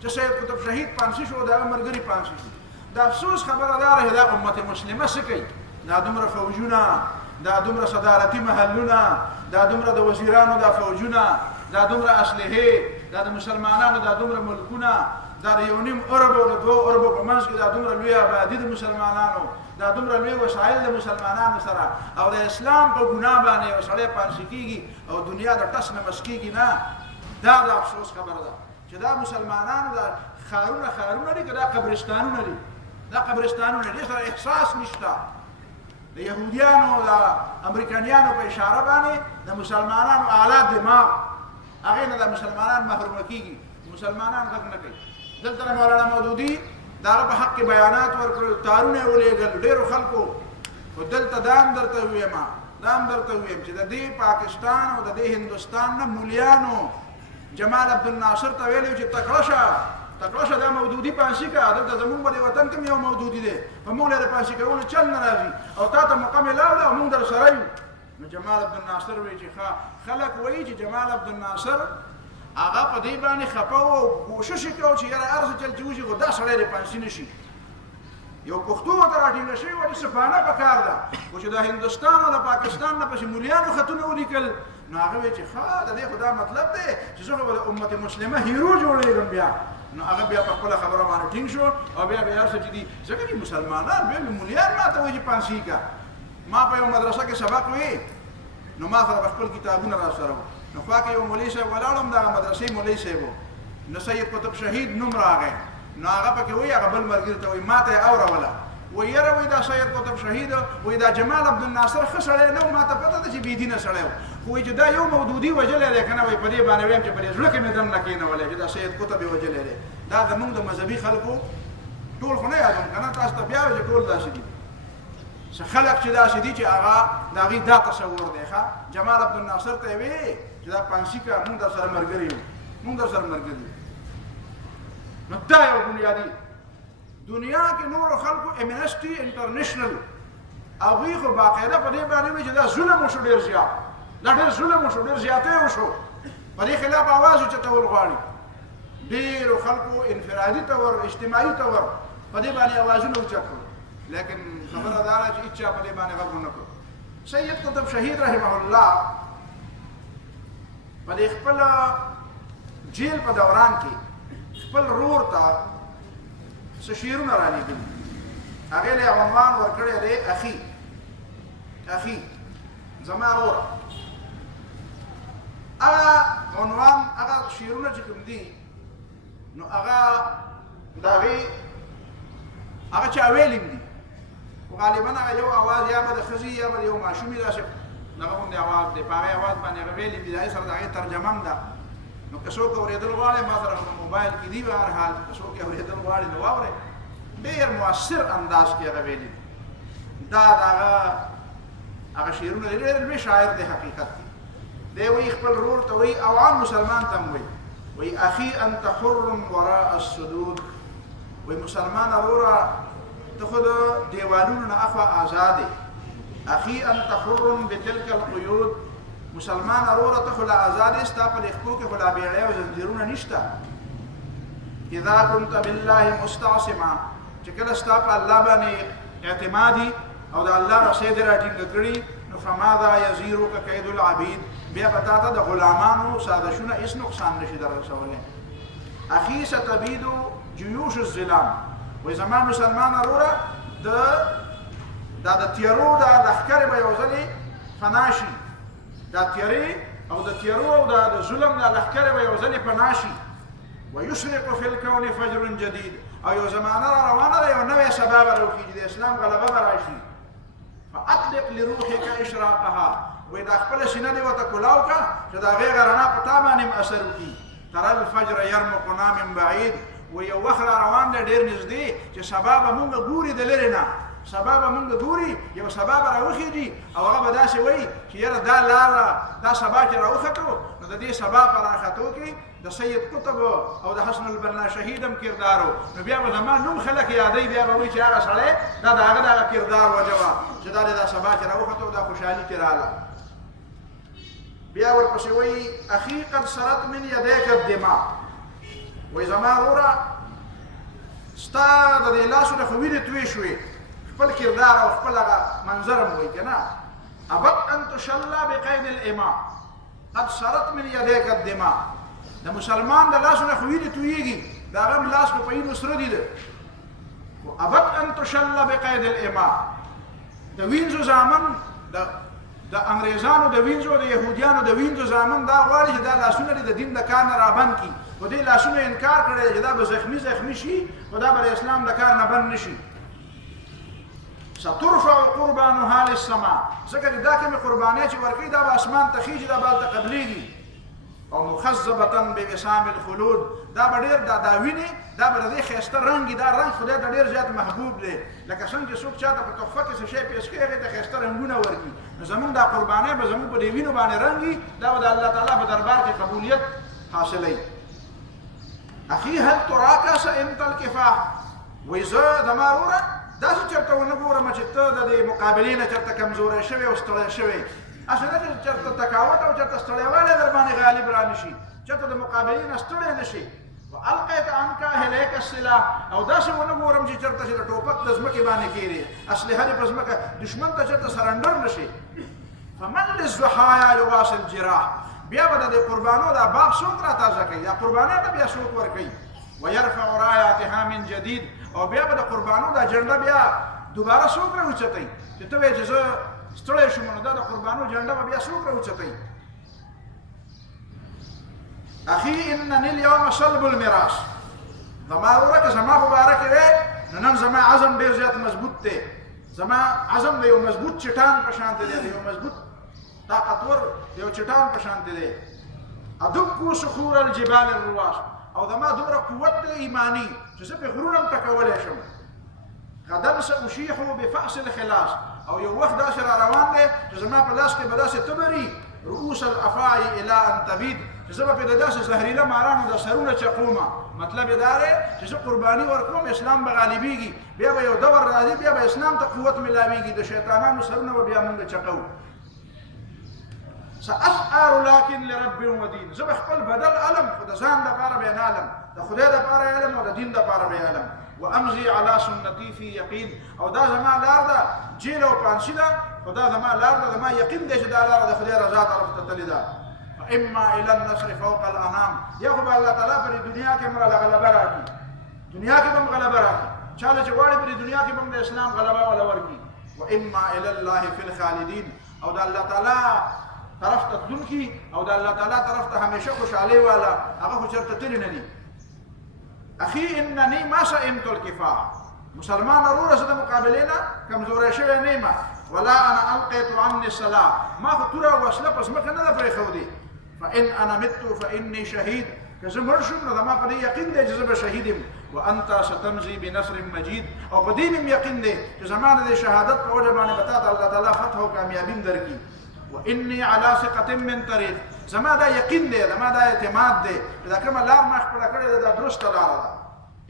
چې سید قطب شهید پانسي شو د هغه ملګري پانسي شو د افسوس خبره دا ده دا امت مسلمه څه کوي دا دومره فوجونه دا دومره صدارتي محلونه دا دومره د وزیرانو دا فوجونه دا دومره اسلحې دا د مسلمانانو دا دومره ملکونه دا د 1.5 ارب او د 2 اربو په منځ کې دا دومره لوی آبادي د مسلمانانو دا دومره لوی وسایل د مسلمانانو سره او د اسلام په ګناه باندې یو سړی پانسي کېږي او دنیا د ټس نه مس کېږي نه دا د افسوس خبره ده چې دا مسلمانانو دا ښارونه دي که دا قبرستانونه دي دا قبرستانونه دي سره احساس نشته د یهودیانو د امریکایانو په اشاره باندې د مسلمانانو اعلی دماغ هغې نه د مسلمانان محرومه کېږي مسلمانان غږ نه کوي دلته مولانا مودودي د هغه په حق کې بیانات ورکړل تارونه یې ولېږل ډېرو خلکو خو دلته دا هم درته ویم چې د دې پاکستان او د دې هندوستان نه مولیانو جمال عبدالناصر ته ویلي چې تکړه شه تکړه شه دا مودودي پانسي کا دلته زمونږ په وطن کې یو مودودي دی په موږ لري پانسي کول چل نه راځي او تا ته مقام لاوله او موږ در سره یو نو جمال عبد الناصر وی چې خلک وایي چې جمال عبد الناصر هغه په دې باندې خپه او کوشش وکړ چې یاره ارزه چل چې وشي خو دا سړی د پانسي نشي یو پښتو ته راټینګ شوی و چې سپانه پکار ده خو چې د هندوستان او د پاکستان نه پسې مولیانو خطونه ولیکل نو هغه وی چې ښه د دې خو دا مطلب دی چې زه خو د امت مسلمه هیرو جوړېږم بیا نو هغه بیا په خپله خبره باندې ټینګ شو او بیا هر څه چې دي ځکه چې مسلمانان بیا مولیان ما ته وایي چې پانسي کا ما په یو مدرسه کې سبق وی نو ما سره خپل کتابونه را سره نو خوا کې یو مولوي صاحب ولاړم دا مدرسې مولوي صاحب نو سید قطب شهید نوم راغی نو هغه پکې وایي هغه بل ملګري ته وایي ما ته یې اوروله وایي یاره وایي دا سید قطب شهید وایي دا جمال عبد الناصر ښه سړی نه و ما ته پته ده چې بېدینه سړی و خو وایي چې دا یو مودودي وژلی دی که نه وایي په دې باندې ویم چې په دې زړه کې مې دم نه کېنولی چې دا سید قطب یې وژلی دی دا زمونږ د مذهبي خلکو ټول خو نه یادوم که نه تاسو ته بیا وایي چې ټول داسې دي څه خلک چې داسې دي چې هغه د هغوی دا تصور دی ښه جمال عبد الناصر ته یې ویې چې دا پانسي کا مونږ در سره ملګري یو مونږ در سره ملګري یو نو دا یو بنیادي دنیا کې نورو خلکو امنسټي انټرنیشنل هغوی خو باقاعده په دې باندې وایي چې دا ظلم وشو ډېر زیات دا ډېر ظلم وشو ډېر زیاتی وشو په دې خلاف اواز اوچتول غواړي ډېرو خلکو انفرادي طور اجتماعي طور په دې باندې اوازونه اوچت کړو لیکن خبره دا ده چې هېچا په دې باندې غږ ونه کړو سید قطب شهید رحمه الله په دې خپل جیل په دوران کې خپل رور ته څه شعرونه رالېږلي هغې له عنوان ورکړی دی اخي زما روره هغه عنوان هغه شعرونه چې کوم دي نو هغه د هغې هغه چا ویلي دي خو غالبا هغه یو اواز یا به د ښځې یا به د یو ماشومې داسې دغه غوندې اواز دی په هغې اواز باندې هغه ویلي دي د هغې سره د هغې ترجمه هم ده نو که څوک اورېدل غواړي ما سره په موبایل کې دي به هر حال که څوک یې اورېدل غواړي نو واورئ ډېر مؤثر انداز کې هغه ویلي دي دا د هغه شعرونه دی ډېر لوی شاعر دی حقیقت کې دی وایي خپل رور ته وایي او عام مسلمان ته هم وایي اخي انت حر وراء السدود وایي مسلمان وروره ته خو د دیوالونو نه اخوا آزاد یې اخي انت حر بتلك القیود مسلمان وروره ته خو لا آزاد یې ستا په لیکو کې خو لا بیړۍ او زنځیرونه نشته اذا كنت بالله مستعصما چې کله ستا په الله باندې اعتمادي او د الله رسۍ دې راټینګ کړي نو فماذا یزیرک کید العبید بیا به تا ته د غلامانو سازشونه هېڅ نقصان نشي در رسولی اخي ستبید جیوش الظلام وایي زما مسلمان وروره دا د تیارو دا لښکرې به یو ځلې فنا شي دا تیارې او د تیارو او د ظلم دا لښکرې به یو ځلې فنا شي ويشرق في الكون فجر جديد او یو زمانه را روانه ده یو نوی سبا به راوخیږي د اسلام غلبه به راشي فاطلق لروحك اشراقها وایي دا خپله سینه دې ورته کلاو کړه چې د هغې رڼا په تا باندې هم اثر وکړي ترى الفجر يرمقنا من بعيد وایي یو وخت را روان دی ډېر نږدې چې سبا به مونږ ګوري د لرې نه سبا به مونږ ګوري یو سبا به راوخیږي او هغه به داسې وایي چې یاره دا لاره دا سبا چې راوختو نو د دې سبا په راختو کې د سید قطب او د حسن البنا شهید هم کردار و نو بیا به زما نوم خلک یادوي بیا به وایي چې هغه سړی دا د هغه دغه کردار وجه وه چې دا دا سبا چې راوختو دا خوشحالي چې راغله بیا ورپسې وایي اخي قد سرت من یدیک الدماء وایي زما وروره ستا د دې لاسونه خو وینې تویې شوې خپل کردار او خپل هغه منظر هم وایي که نه ابت ان تشلا بقید الامام قد سرت من یدیک الدماء د مسلمان د لاسونه خو وینې تویېږي د هغه هم لاس په وینو سره دي ده ابت ان تشلا بقید الامام د وینځو زامن د انګریزانو د وینځو د یهودیانو د وینځو زامن دا غواړي چې دا لاسونه دې د دین د کار نه رابند کړي خو دې لاسونه انکار کړی چې دا به زخمي شي خو دا به د اسلام د کار نه بند نه شي سترفع قربانها للسماء ځکه چې دا کومې قربانۍ چې ورکوي دا به اسمان ته خیږي دا به هلته قبلیږي او مخزبة بوسام الخلود دا به ډېر دا وینې دا به د دې ښایسته رنګ دا رنګ خدای ته ډېر زیات محبوب دی لکه څنګه چې څوک چاته په تحفه کې څه شی پیش کوي هغې ته ښایسته رنګونه ورکړي نو زمونږ دا قربانۍ به زمونږ په دې وینو باندې رنګ وي دا به د الله تعالی په دربار کې قبولیت حاصلوي اخي هل تراكس انت الكفاح وإذا دمارورا داسې چرته ونه ګورم چې ته د دې مقابلې نه چرته کمزوری شوی او ستړی شوی اسې نه چې چرته تکاوت او چرته ستړیوالی در باندې غالب را نه شي چرته د مقابلې نه ستړی نه شي والقیت عنک اهلیک السلاح او داسې ونه ګورم چې چرته چې د ټوپک د ځمکې باندې کېږي اسلحه دې په ځمکه دشمن ته چرته سرنډر نه شي فمن للضحایا یواصل الجراح بیا به د قربانو دا باب څوک را تازه کوي دا قربانۍ ته بیا څوک ورکوي ويرفع راياتها من جديد او بیا به د قربانو دا جنډه بیا دوباره څوک راوچتوي چې ته وایې چې زه ستړی شوم نو دا د قربانو جنډه به بیا څوک راوچتوي اخي انني اليوم صلب الميراث زما ورکه زما مبارک دی نن زما عزم ډیر زیات مضبوط دی زما عزم دی یو مضبوط چټان په شان دی یو مضبوط طاقتور یو چټان په شان دی ادق صخور الجبال الرواش او زما دومره قوت ایمانی چې زه په غرونه هم ټکولی شم غدا سأشيح بفأس الخلاص او یو وخت داسې را روان دی چې زما په لاس کې به داسې تبري رؤوس الافاعي الى ان تبید چې زه به د داسې زهریله مارانو د سرونه چقومه مطلب یې دا دی چې زه قرباني ورکوم اسلام به غالبېږي بیا به یو دور راځي بیا به اسلام ته قوت ملاویږي د شیطانانو سرونه به بیا موږ چقو سأسعر لكن لرب ودين زه به خپل بدل علم خو د ځان دپاره به نالم د خدای دپاره علم او د دین دپاره به علم وامضي على سنتي في يقين او دا زما لار ده جیل او پانسي ده خو دا زما لار ده زما یقین دی چې دا لار د خدای رضا طرف ته تللې ده فاما الى النصر فوق الانام یا خو به الله تعالی پر دنیا کې موږ غلبه راکړي دنیا کې هم غلبه راکړي چاله چې غواړي پر دنیا کې هم د اسلام غلبه ولا ورکړي واما الى الله في الخالدين او دا الله تعالی طرف ته تلونکي او د الله تعالی طرف ته همیشه خوشحالي والا هغه خو چېرته تللی نه دي اخي انني ما سئمت الكفاح مسلمان وروره زه د مقابلې نه کمزوری شوی نه یم ولا انا القيت عني الصلاه ما خو توره وسله په ځمکه نه ده پرېښودې فان انا مت فاني شهيد که زه مړ شوم نو زما په دې یقین دی چې زه به شهید یم وانت ستمضي بنصر مجيد او په دې مې یقین دی چې زما د شهادت په وجه باندې به تا ته الله تعالی فتح او کامیابي هم درکړي واني على ثقه من طريق زما دا یقین دی زما دا اعتماد دی دا کومه لار ما خپله کړې ده دا درسته لاره ده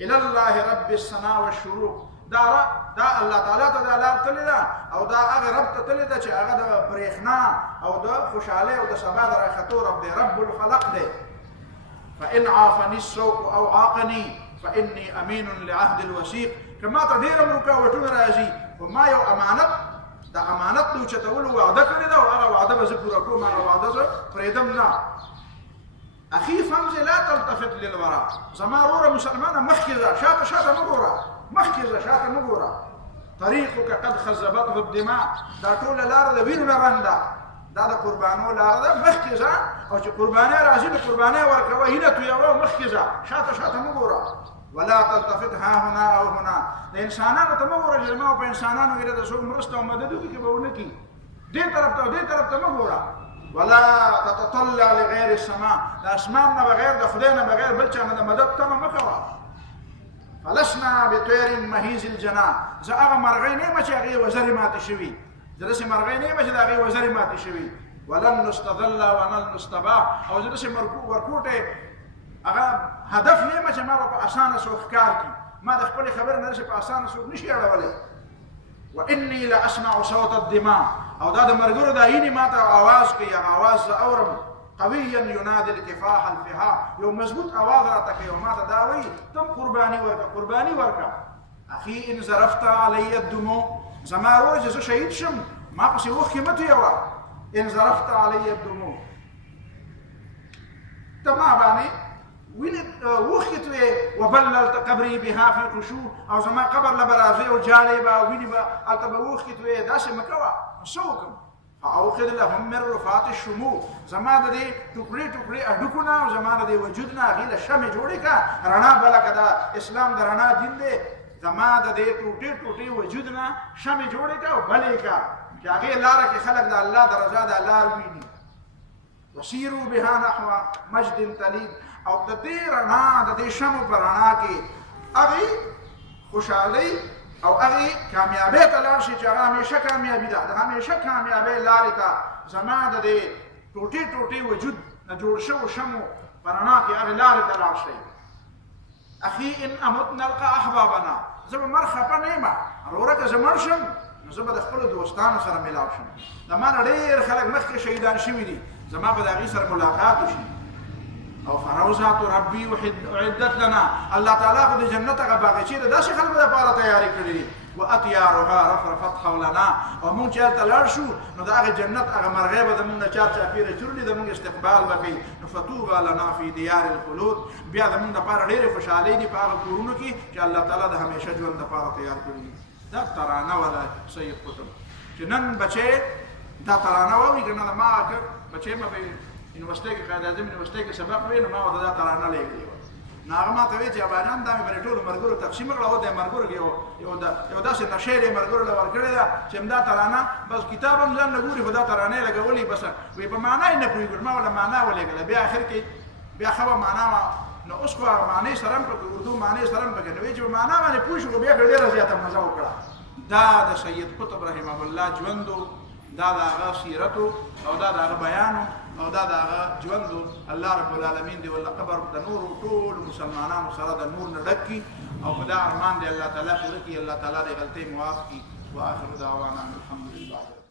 الى الله رب السماء والشروق دا الله تعالی ته دا لار تللې ده او دا هغه رب ته تللې ده چې هغه د برېښنا او د خوشحالۍ او د سبا د راختو رب دی رب الخلق دی فان عافني السوق او عاقني فاني امين لعهد الوثيق کما ته ډېر رکاوټونه راځي خو ما یو امانت دا امانت د اوچتولو وعده کړې ده او هغه وعده به زه پوره کوم هغه وعده زه پرېږدم نه اخي فمزه لا تلتفت للوراء زما وروره مسلمانه مخکې ځه شاته مه ګوره مخکې ځه شاته مه ګوره طريقك قد خزبته الدماء دا ټوله لاره د وینو نه رنده دا د قربانو لاره ده مخکې ځه او چې قربانۍ راځي نو قربانۍ ورکوه هیله تویوه مخکې ځه شاته مه ګوره ولا تلتفت ها هنا او هنا د انسانانو ته مه ګوره چې زما په انسانانو کې د څوک مرسته او مدد وکړي که به ونه کړي دې طرف ته او دې طرف ته مه ګوره ولا تتطلع لغير السماء د اسمان نه بغیر د خدای نه بغیر بل چا نه د مدد تمه مه کوه فلسنا بطير مهيز الجناح زه هغه مرغۍ نه یم چې هغې وزرې ماتې شوي زه داسې مرغۍ نه یم چې د هغې وزرې ماتې شوي ولن نستظل ونل نستباح او زه داسې ورکوټې هغه هدف نه یم چې ما به په اسانه څوک ښکار کړي ما د خپلې خبرې نه داسې په اسانه څوک نشي اړولی واني لاسمع صوت الدماء او دا د مرګرو دا هینې ما ته اواز کوي هغه اواز زه اورم قويا ينادي الكفاح الفها یو مضبوط اواز راته کوي او ما ته دا وایي تم قرباني ورکه اخي ان ظرفت علي الدموع زما وروره چې زه شهید شم ما پسې اوښکې مه تویوه ان ظرفت علي الدموع ته ما باندې وینې اوښکې تویې وبللت قبري بها في الخشوع او زما قبر له به راځې او جالې به وینې به هلته به اوښکې تویې داسې مه کوه څه وکړم فاوقد لهم من رفات الشموع زما د دې ټوکړې هډوکونه او زما د دې وجود نه هغې له شمې جوړې کړه رڼا بله که دا اسلام د رڼا دین دی زما د دې ټوټې وجود نه شمې جوړې کړه او بلې کړه چې هغې لاره کې خلک د الله د رضا د لار ویني وسیروا بها نحو مجد تلید او د دې رڼا د دې شمو په رڼا کې هغې خوشحالۍ او هغې کامیابۍ ته لاړ شي چې هغه همیشه کامیابي ده د همیشه کامیابۍ لارې ته زما د دې ټوټې وجود نه جوړ شوو شمو په رڼا کې هغې لارې ته لاړ شئ اخي ان امت نلقى احبابنا زما مرخه نیما ورکه زمر شم نو زما د خپل دوستانو سره ملاو شم د ما ډېر خلک مخکې شهیدان شوي دي زما به د هغې سره ملاقات وشي او فروزات ربي اعدت لنا الله تعالی خو د جنت هغه باغچې د داسې خلکو دپاره تیارې کړي دي واطيارها رفرفت حولنا او مونږ چې هلته لاړ شو نو د هغې جنت هغه مرغۍ به زمونږ نه چارچاپېره چورلي زمونږ استقبال به کوي نو فطوبى لنا في ديار الخلود بیا زمونږ دپاره ډېرې خوشحالۍ دي په هغه کورونو کې چې الله تعالی د همیشه ژوند دپاره تیار کړي دي دا ترانه وه د سید قطب چې نن بچی دا ترانه واوري که نه ما بچی مې په یونیورسټۍ کې قائد اعظم یونیورسټۍ کې سبق وی نو ما ورته دا ترانه لیکلې وه نو هغه ما ته وایي چې اباجان دا مې پرې ټولو ملګرو تقسیم کړه او د ملګرو کې یو داسې نشې دی ملګرو له ورکړې ده چې همدا ترانه بس کتاب هم ځان نه ګوري خو دا ترانې لګولې بس وایي په معنا یې نه پوهېږو ما ورله معنا ولېږله بیا اخر کې بیا ښه به معنا نو اوس خو هغه معنی سره هم پکې اردو معنی سره هم پکې نو وایي چې په معنا باندې پوه شو بیا ډېره زیاته مزه وکړه دا د سید قطب رحمه الله ژوندو دا د هغه سیرتو او دا د هغه بیانو او دا د هغه ژوندو الله رب العالمین دی والله قبر د نورو ټولو مسلمانانو سره د نور نه ډک کړي او په دا ارمان دی الله تعالی پوره کړي الله تعالی د غلطۍ معاف کړي واخر دعوانا الحمد لله